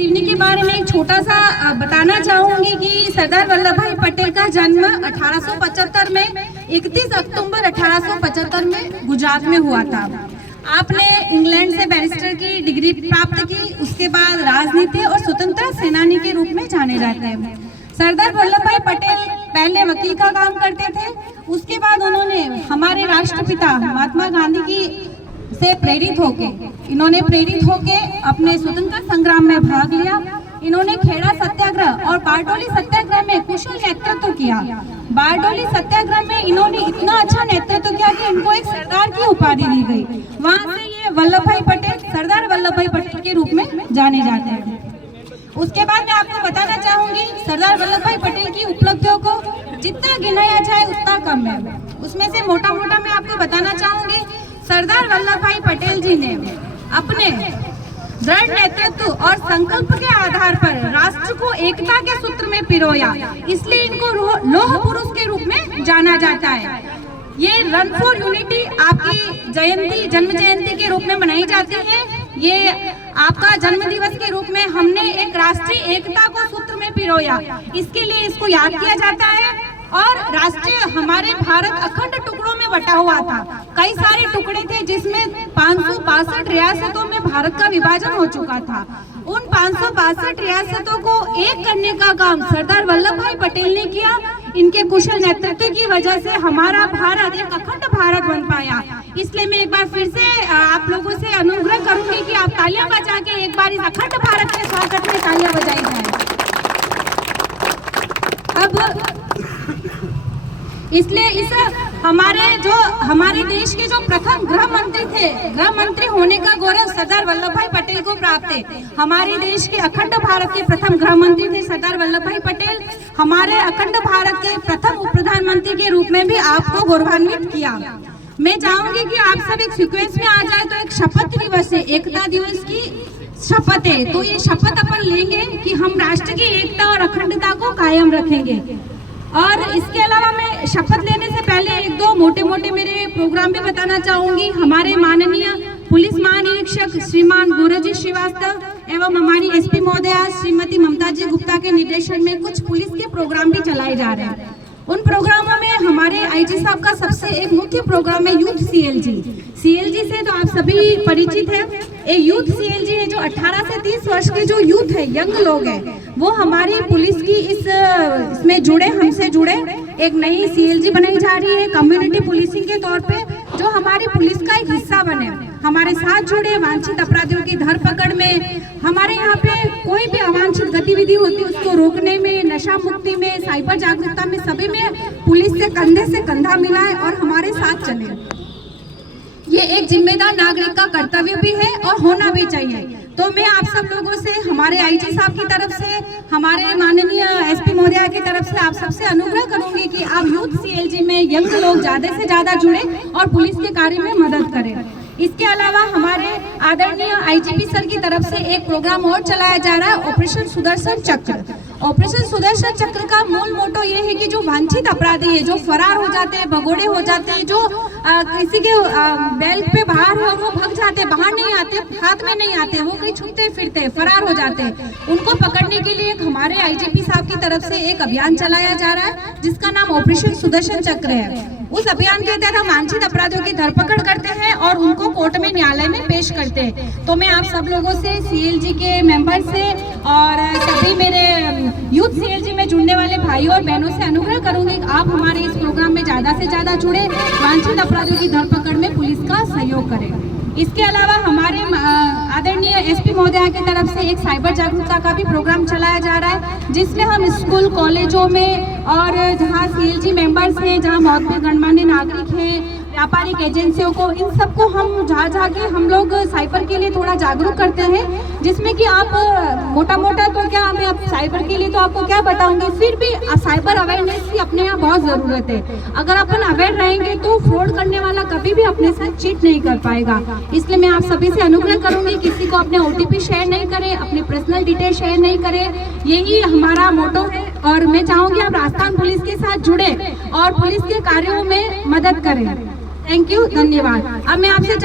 जीवनी के बारे में एक छोटा सा बताना चाहूंगी कि सरदार वल्लभ भाई पटेल का जन्म 1875 में 31 अक्टूबर 1875 में गुजरात में हुआ था। आपने इंग्लैंड से बैरिस्टर की डिग्री प्राप्त की। उसके बाद राजनीति और स्वतंत्रता सेनानी के रूप में जाने जाते हैं। सरदार वल्लभ भाई पटेल पहले वकील का काम करते थे। उसके बाद उन्होंने हमारे राष्ट्रपिता महात्मा गांधी की से प्रेरित होके अपने स्वतंत्रता संग्राम में भाग लिया। इन्होंने खेड़ा सत्याग्रह और बारडोली सत्याग्रह में कुशल नेतृत्व किया। बारडोली सत्याग्रह में इन्होंने इतना अच्छा नेतृत्व किया कि इनको एक सरदार की उपाधि दी गई। वहां से ये वल्लभ भाई पटेल सरदार वल्लभ भाई पटेल के रूप में जाने जाते हैं। उसके बाद मैं आपको बताना चाहूंगी सरदार वल्लभ भाई पटेल की उपलब्धियों को जितना गिनाया जाए उतना कम है। उसमें से मोटा मोटा मैं आपको बताना चाहूंगी, सरदार वल्लभ भाई पटेल जी ने अपने दृढ़ नेतृत्व और संकल्प के आधार पर राष्ट्र को एकता के सूत्र में पिरोया, इसलिए इनको लौह पुरुष के रूप में जाना जाता है। ये रन फॉर यूनिटी आपकी जन्म जयंती के रूप में मनाई जाती है। ये आपका जन्म दिवस के रूप में हमने एक राष्ट्रीय एकता को सूत्र में पिरोया, इसके लिए इसको याद किया जाता है। और राष्ट्रीय हमारे भारत अखंड टुकड़ों में बटा हुआ था। कई सारे टुकड़े थे जिसमें 562 रियासतों में भारत का विभाजन हो चुका था। उन 562 रियासतों को एक करने का काम सरदार वल्लभ भाई पटेल ने किया। इनके कुशल नेतृत्व की वजह से हमारा भारत एक अखंड भारत बन पाया। इसलिए मैं एक बार फिर से आप लोगों से अनुग्रह करूंगी कि आप तालियां बजा के एक बार इस अखंड भारत के स्वागत में तालियां बजाई जाए। अब इसलिए इस हमारे देश के जो प्रथम गृह मंत्री थे, गृह मंत्री होने का गौरव सरदार वल्लभ भाई पटेल को प्राप्त है। हमारे देश के अखंड भारत के प्रथम गृह मंत्री थे सरदार वल्लभ भाई पटेल। हमारे अखंड भारत के प्रथम उप प्रधानमंत्री के रूप में भी आपको गौरवान्वित किया। मैं चाहूंगी कि आप सब एक सीक्वेंस में आ जाए। तो एक शपथ दिवस है, एकता दिवस की शपथ है। तो ये शपथ अपन लेंगे कि हम राष्ट्र की एकता और अखंडता को कायम रखेंगे। और इसके अलावा मैं शपथ लेने से पहले एक दो मोटे मोटे मेरे प्रोग्राम भी बताना चाहूंगी। हमारे माननीय पुलिस महानिरीक्षक श्रीमान गोरजी श्रीवास्तव एवं हमारी एसपी महोदया श्रीमती ममता जी गुप्ता के निर्देशन में कुछ पुलिस के प्रोग्राम भी चलाए जा रहे हैं। उन प्रोग्रामों में हमारे आईजी साहब का सबसे एक मुख्य प्रोग्राम है यूथ सीएलजी से तो आप सभी परिचित हैं। ये यूथ सीएलजी है जो 18 से 30 वर्ष के जो यूथ है, यंग लोग हैं, वो हमारी पुलिस की इसमें जुड़े, हमसे जुड़े। एक नई सीएलजी बनाई जा रही है कम्युनिटी पुलिसिंग के तौर पे, जो हमारी पुलिस का एक हिस्सा बने, हमारे साथ जुड़े। वांछित अपराधियों की धरपकड़ में, हमारे यहाँ पे कोई भी अवांछित गतिविधि होती है उसको रोकने में, नशा मुक्ति में, साइबर जागरूकता में, सभी में पुलिस से कंधे से कंधा मिलाए और हमारे साथ चले। ये एक जिम्मेदार नागरिक का कर्तव्य भी है और होना भी चाहिए। तो मैं आप सब लोगों से, हमारे आईजी साहब की तरफ से, हमारे माननीय एसपी महोदया की तरफ से आप सबसे अनुग्रह करूंगी कि आप यूथ सीएलजी में यंग लोग ज्यादा से ज्यादा जुड़े और पुलिस के कार्य में मदद करें। इसके अलावा हमारे आदरणीय आईजीपी सर की तरफ से एक प्रोग्राम और चलाया जा रहा है, ऑपरेशन सुदर्शन चक्र। ऑपरेशन सुदर्शन चक्र का मूल मोटो ये है कि जो वांछित अपराधी है, जो फरार हो जाते हैं, भगोड़े हो जाते हैं, जो किसी के बेल्ट पे बाहर है और वो भग जाते हैं, बाहर नहीं आते, हाथ में नहीं आते, वो कहीं छुपते फिरते फरार हो जाते हैं, उनको पकड़ने के लिए हमारे आईजीपी साहब की तरफ से एक अभियान चलाया जा रहा है जिसका नाम ऑपरेशन सुदर्शन चक्र है। उस अभियान के तहत हम वांछित अपराधियों की धरपकड़ करते हैं और उनको कोर्ट में, न्यायालय में पेश करते हैं। तो मैं आप सब लोगों से, सीएलजी के मेंबर से और सभी मेरे यूथ सीएलजी में जुड़ने वाले भाइयों और बहनों से अनुग्रह करूंगी कि आप हमारे इस प्रोग्राम में ज्यादा से ज्यादा जुड़े, वांछित अपराधियों की धरपकड़ में पुलिस का सहयोग करें। इसके अलावा हमारे आदरणीय एसपी महोदया की तरफ से एक साइबर जागरूकता का भी प्रोग्राम चलाया जा रहा है, जिसमें हम स्कूल, कॉलेजों में और जहां सीएलजी मेंबर्स हैं, जहां बहुत गणमान्य नागरिक हैं, व्यापारिक एजेंसियों को, इन सबको हम जहाँ के हम लोग साइबर के लिए थोड़ा जागरूक करते हैं। जिसमें कि आप मोटा तो क्या, मैं अब साइबर के लिए तो आपको क्या बताऊंगी, फिर भी साइबर अवेयरनेस की अपने यहाँ बहुत ज़रूरत है। अगर अपन अवेयर रहेंगे तो फ्रॉड करने वाला कभी भी अपने साथ चीट नहीं कर पाएगा। इसलिए मैं आप सभी से अनुग्रह करूंगी, किसी को अपने OTP शेयर नहीं करें, अपनी पर्सनल डिटेल शेयर नहीं करें, यही हमारा मोटो है। और मैं चाहूँगी आप राजस्थान पुलिस के साथ जुड़े और पुलिस के कार्यों में मदद करें। थैंक यू, धन्यवाद। अब मैं आपसे